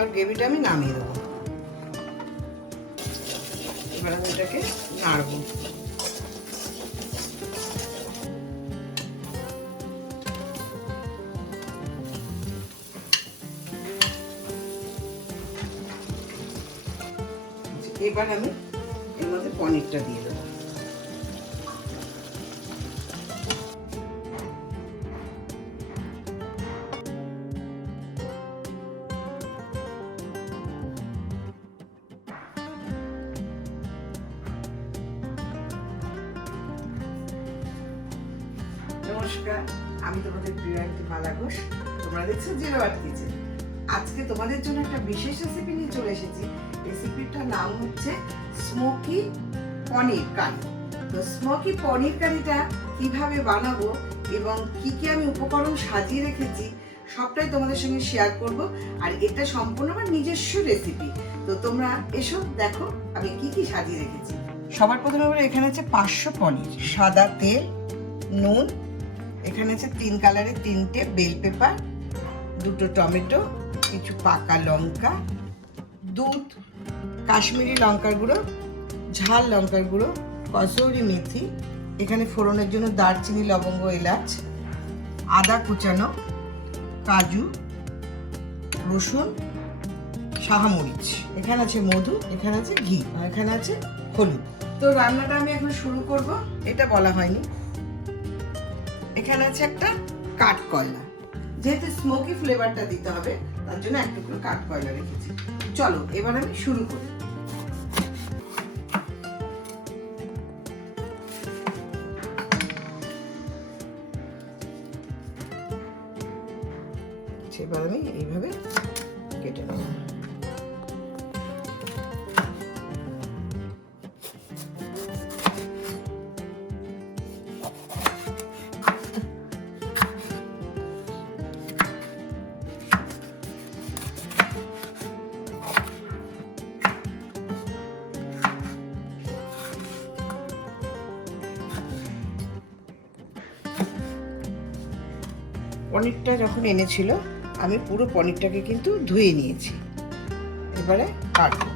এবার গ্রেভিটা আমি নামিয়ে দেবো। এবার আমি এটাকে নাড়বো। এবার আমি এর মধ্যে পনিরটা দিয়ে দেবো। নমস্কার আমি তোমাদের প্রিয় একটি মালা ঘোষ। তোমরা দেখছ জিরো আর্ট কিচেন। আজকে তোমাদের জন্য একটা বিশেষ রেসিপি নিয়ে চলে এসেছি। রেসিপিটার নাম হচ্ছে স্মোকি পনির কারি। তো স্মোকি পনির কারিটা কীভাবে বানাবো এবং কি কি আমি উপকরণ সাজিয়ে রেখেছি সবটাই তোমাদের সঙ্গে শেয়ার করব। আর এটা সম্পূর্ণ আমার নিজস্ব রেসিপি তো তোমরা এসো দেখো আমি কি কি সাজিয়ে রেখেছি। সবার প্রথমে আমরা এখানে আছে পাঁচশো পনির। সাদা তেল নুন এখানে আছে তিন কালারের তিনটে বেল পেপার, দুটো টমেটো, কিছু পাকা লঙ্কা, দুধ, কাশ্মীরি লঙ্কার গুঁড়ো, ঝাল লঙ্কার গুঁড়ো, কসৌরি মেথি, এখানে ফোড়নের জন্য দারচিনি, লবঙ্গ, এলাচ, আদা কুচানো, কাজু, রসুন, সাহামরিচ। এখানে আছে মধু, এখানে আছে ঘি, আর এখানে আছে হলুদ। তো রান্নাটা আমি এখন শুরু করব, এটা বলা হয়নি। এখানে আছে একটা কাঠ কয়লা। যেহেতু স্মোকি ফ্লেভারটা দিতে হবে, তার জন্য এক টুকরো কাঠ কয়লা রেখেছি। চলো, এবার আমি শুরু করি। পনিরটা যখন এনেছিল, আমি পুরো পনিরটাকে কিন্তু ধুয়ে নিয়েছি। এবারে কাটব।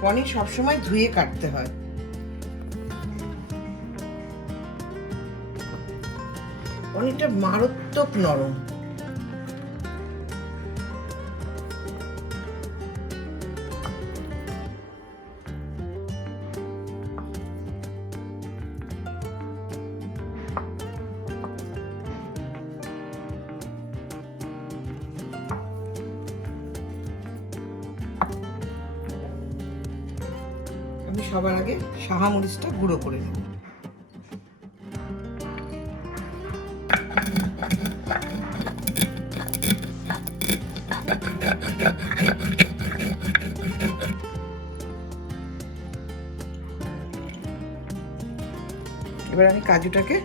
পনির সবসময় ধুয়ে কাটতে হয়। পনিরটা মারাত্মক নরম। আমি সবার আগে সাহা মরিচটা গুঁড়ো করে নেব। এবার আমি কাজুটাকে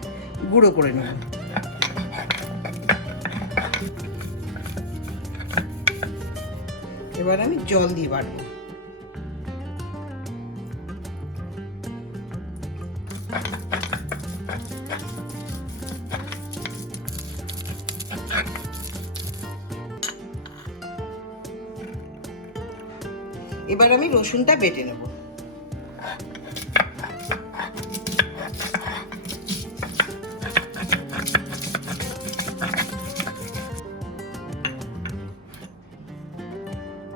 গুঁড়ো করে নেব। এবার আমি জল দিয়ে বাড়বো। রসুনটা বেটে নেব।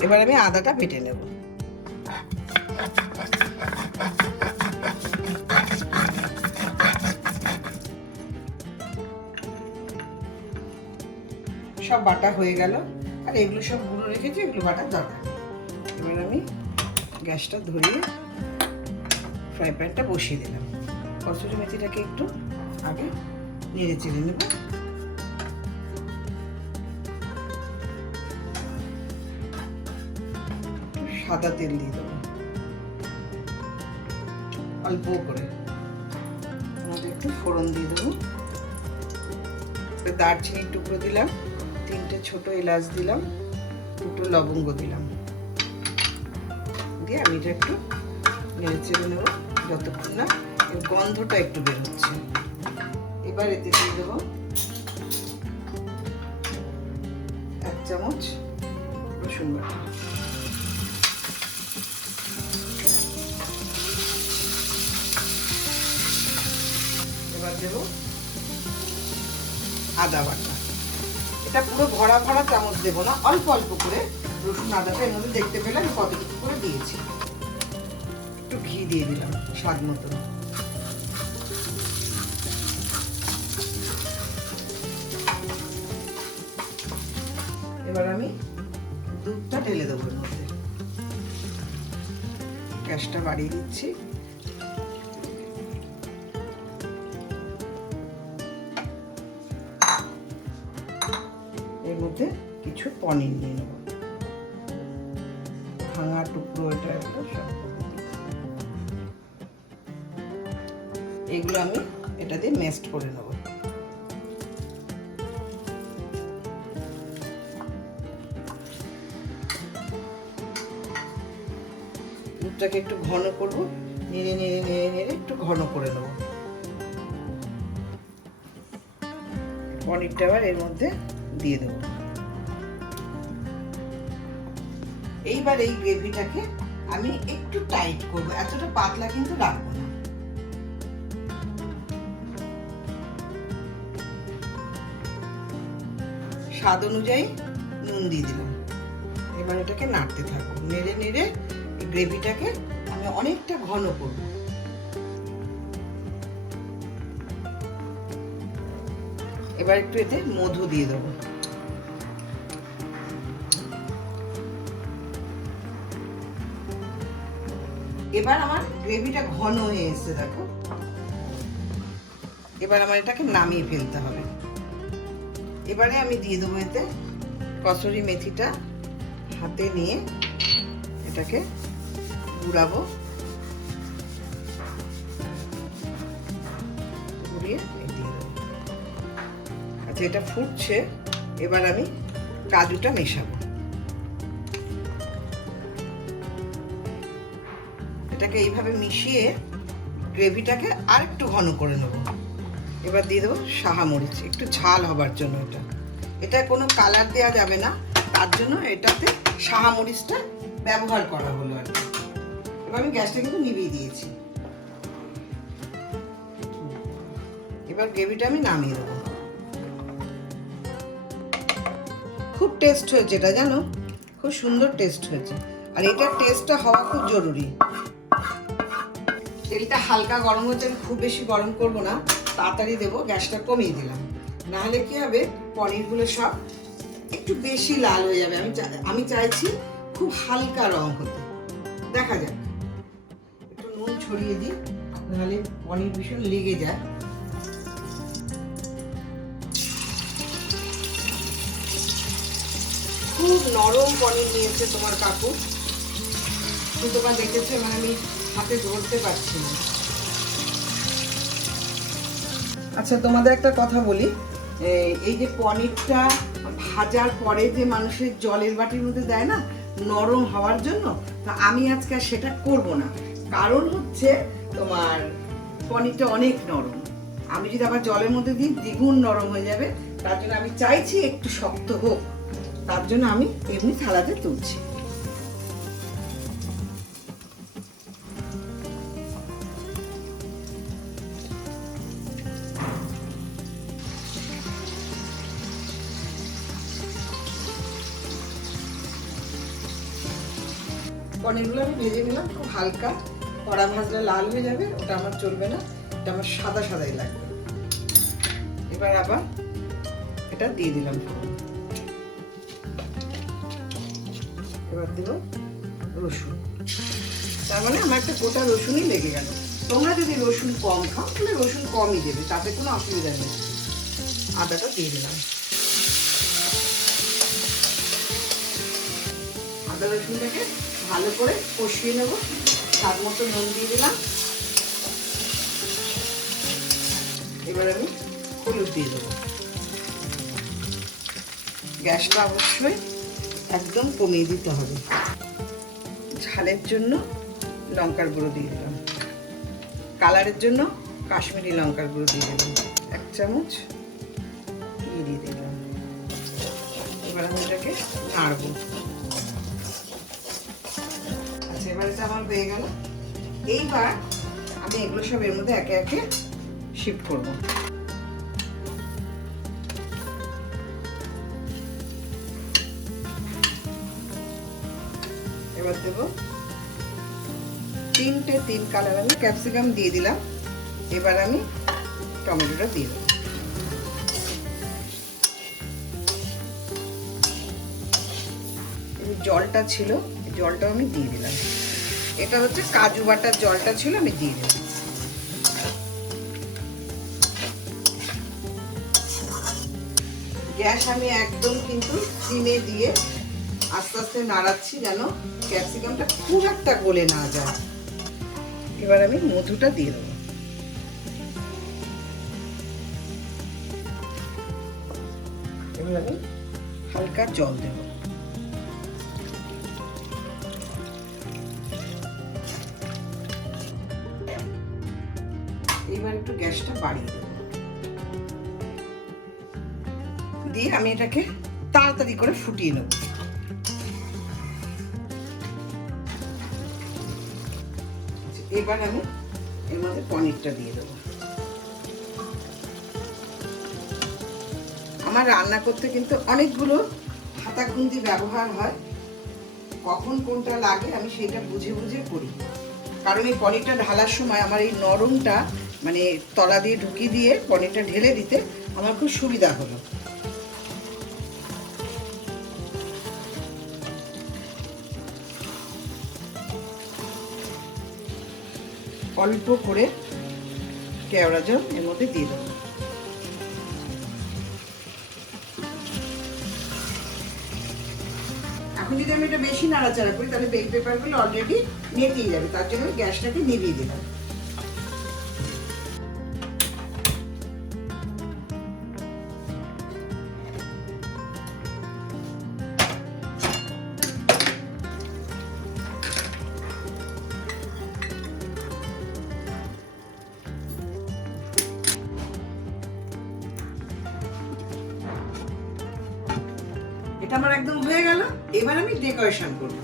এবার আমি আদাটা বেটে নেব। সব বাটা হয়ে গেল। আর এগুলো সব গুঁড়ো রেখেছি এগুলো বাটার দরকার। এবার আমি গ্যাসটা ধরিয়ে ফ্রাই প্যানটা বসিয়ে দিলাম। কচুরি মেথিটাকে একটু আগে নেড়ে চেড়ে নেব। সাদা তেল দিয়ে দেবো। অল্প করে। একটু ফোড়ন দিয়ে দেবো। দারচিনির টুকরো দিলাম, তিনটে ছোট এলাচ দিলাম, দুটো লবঙ্গ দিলাম। দিয়ে আমি এটা একটু নেড়ে চেড়ে নেব, যতক্ষণ না এর গন্ধটা একটু বের হচ্ছে। এবার এতে দিয়ে দেবো এক চামচ রসুন বাটা। এবার দেব আদা বাটা। এটা পুরো ভরা ভরা চামচ দেবো না, অল্প অল্প করে রসুন আদাটা এর মধ্যে দেখতে পেলে আমি কতটুকু করে দিয়েছি। একটু ঘি দিয়ে দিলাম, স্বাদ মতো এবার আমি দুধটা ঢেলে দেবো এর মধ্যে। গ্যাসটা বাড়িয়ে দিচ্ছি। এর মধ্যে কিছু পনির নিয়ে নেব। সব এগুলো আমি এটা দিয়ে মেস্ট করে নেব। দুধটাকে একটু ঘন করব, নেড়ে নেড়ে নেড়ে নেড়ে একটু ঘন করে নেব। পনিরটা আবার এর মধ্যে দিয়ে দেবো। এইবার এই গ্রেভিটাকে আমি একটু টাইট করব, এতটা পাতলা কিন্তু রাখব না। স্বাদ অনুযায়ী নুন দিয়ে দিলাম। এবার এটাকে নাড়তে থাকব। নেড়ে নেড়ে গ্রেভিটাকে আমি অনেকটা ঘন করব। এবার একটু এতে মধু দিয়ে দেবো। এবার আমার গ্রেভিটা ঘন হয়ে এসেছে, দেখো। এবার আমার এটাকে নামিয়ে ফেলতে হবে। এবারে আমি দিয়ে দেবো এতে কসুরি মেথিটা হাতে নিয়ে এটাকে গুড়াবো। দিয়ে দেবো। আচ্ছা এটা ফুটছে। এবার আমি কাজুটা মেশাবো। এটাকে এইভাবে মিশিয়ে গ্রেভিটাকে আর একটু ঘন করে নেব। এবার দিয়ে দেবো সাহা মরিচ। একটু ঝাল হবার জন্য এটা। এটা কোনো কালার দেওয়া যাবে না। তার জন্য এটাতে সাহা মরিচটা ব্যবহার করা হলো আর কি। এবার আমি গ্যাসটা কিন্তু নিভিয়ে দিয়েছি। এবার গ্রেভিটা আমি নামিয়ে দেবো। খুব টেস্ট হয়েছে এটা, জানো? খুব সুন্দর টেস্ট হয়েছে। আর এটার টেস্টটা হওয়া খুব জরুরি। তেলটা হালকা গরম হচ্ছে, আমি খুব বেশি গরম করব না, তাড়াতাড়ি দেবো, গ্যাসটা কমিয়ে দিলাম। নাহলে কি হবে, পনিরগুলো সব একটু বেশি লাল হয়ে যাবে। আমি আমি চাইছি খুব হালকা রং হতে। দেখা যাক। একটু নুন ছড়িয়ে দিই, নাহলে পনির ভীষণ লেগে যায়। খুব নরম পনির নিয়েছে তোমার কাকু। তোমার দেখেছে মানে আমি হাতে ধরতে পারছি না। আচ্ছা তোমাদের একটা কথা বলি। এই যে পনিরটা ভাজার পরে যে মানুষের জলের বাটির মধ্যে দেয় না, নরম হওয়ার জন্য, তা আমি আজকে আর সেটা করব না। কারণ হচ্ছে তোমার পনিরটা অনেক নরম। আমি যদি আবার জলের মধ্যে দিই, দ্বিগুণ নরম হয়ে যাবে। তার জন্য আমি চাইছি একটু শক্ত হোক। তার জন্য আমি এমনি থালাতে তুলছি। পনিরগুলো আমি ভেজে নিলাম, খুব হালকা। কড়া ভাজলে লাল হয়ে যাবে, ওটা আমার চলবে না, এটা আমার সাদা সাদাই লাগবে। এবার আবার এটা দিয়ে দিলাম এবার দেব রসুন। তার মানে আমার একটা গোটা রসুনই লেগে গেল। তোমরা যদি রসুন কম খাও, তাহলে রসুন কমই দেবে, তাতে কোনো অসুবিধা নেই। আদাটা দিয়ে দিলাম। আদা রসুনটাকে ভালো করে কষিয়ে নেব। স্বাদ মতো নুন দিয়ে দিলাম। এবার আমি হলুদ দিয়ে দেবো। গ্যাসটা অবশ্যই একদম কমিয়ে দিতে হবে। ঝালের জন্য লঙ্কার গুঁড়ো দিয়ে দিলাম। কালারের জন্য কাশ্মীরি লঙ্কার গুঁড়ো দিয়ে দিলাম। এক চামচ দিয়ে দিলাম। এবার আমি এটাকে নাড়বো। এবার এটা আমার হয়ে গেল। এইবার আমি এগুলো সব এর মধ্যে একে একে শিফট করব। এবার দেবো। তিনটে তিন কালার আমি ক্যাপসিকাম দিয়ে দিলাম। এবার আমি টমেটোটা দিয়ে দেবো। জলটা ছিল জলটাও আমি দিয়ে দিলাম। এটা হচ্ছে কাজু বাটার জলটা ছিল, আমি দিয়ে দিলাম। গ্যাস আমি একদম কিন্তু সিমে দিয়ে আস্তে আস্তে নাড়াচ্ছি যেন ক্যাপসিকামটা খুব একটা গলে না যায়। এবার আমি মধুটা দিয়ে দেবো। এবার আমি হালকা জল দেবো। একটু গ্যাসটা বাড়িয়ে দেবো। দিয়ে আমি এটাকে তাড়াতাড়ি করে ফুটিয়ে নেব। এবার আমি এর মধ্যে পনিরটা দিয়ে দেবো। আমার রান্না করতে কিন্তু অনেকগুলো হাতা খুন্তি ব্যবহার হয়। কখন কোনটা লাগে আমি সেটা বুঝে বুঝে করি। কারণ এই পনিরটা ঢালার সময় আমার এই নরমটা মানে তলা দিয়ে ঢুকিয়ে দিয়ে পনিরটা ঢেলে দিতে আমার খুব সুবিধা হলো। অল্প করে কেওড়া জল এর মধ্যে দিয়ে দেবো। এখন যদি আমি এটা বেশি নাড়াচাড়া করি, তাহলে বেক পেপারগুলো অলরেডি নেতিয়ে যাবে, তার জন্য গ্যাসটাকে নিভিয়ে দিলাম। এটা আমার একদম হয়ে গেল। এবার আমি ডেকোরেশন করব।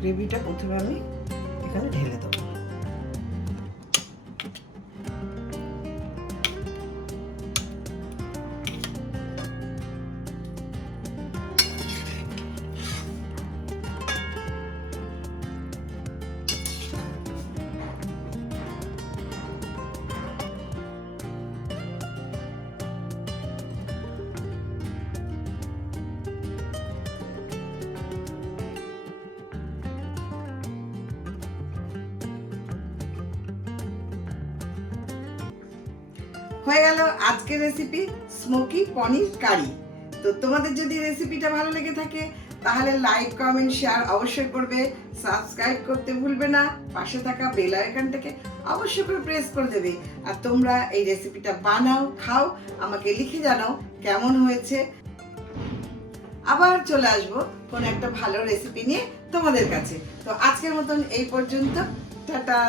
গ্রেভিটা প্রথমে আমি এখানে ঢেলে দেবো। হয়ে গেল আজকের রেসিপি স্মোকি পনির কারি তো তোমাদের যদি রেসিপিটা ভালো লেগে থাকে, তাহলে লাইক কমেন্ট শেয়ার অবশ্যই করবে। সাবস্ক্রাইব করতে ভুলবে না। পাশে থাকা বেল আইকনটাকে অবশ্যই করে প্রেস করে দেবে। আর তোমরা এই রেসিপিটা বানাও, খাও, আমাকে লিখে জানাও কেমন হয়েছে। আবার চলে আসব কোন একটা ভালো রেসিপি নিয়ে তোমাদের কাছে। তো আজকের মতন এই পর্যন্ত। টাটা!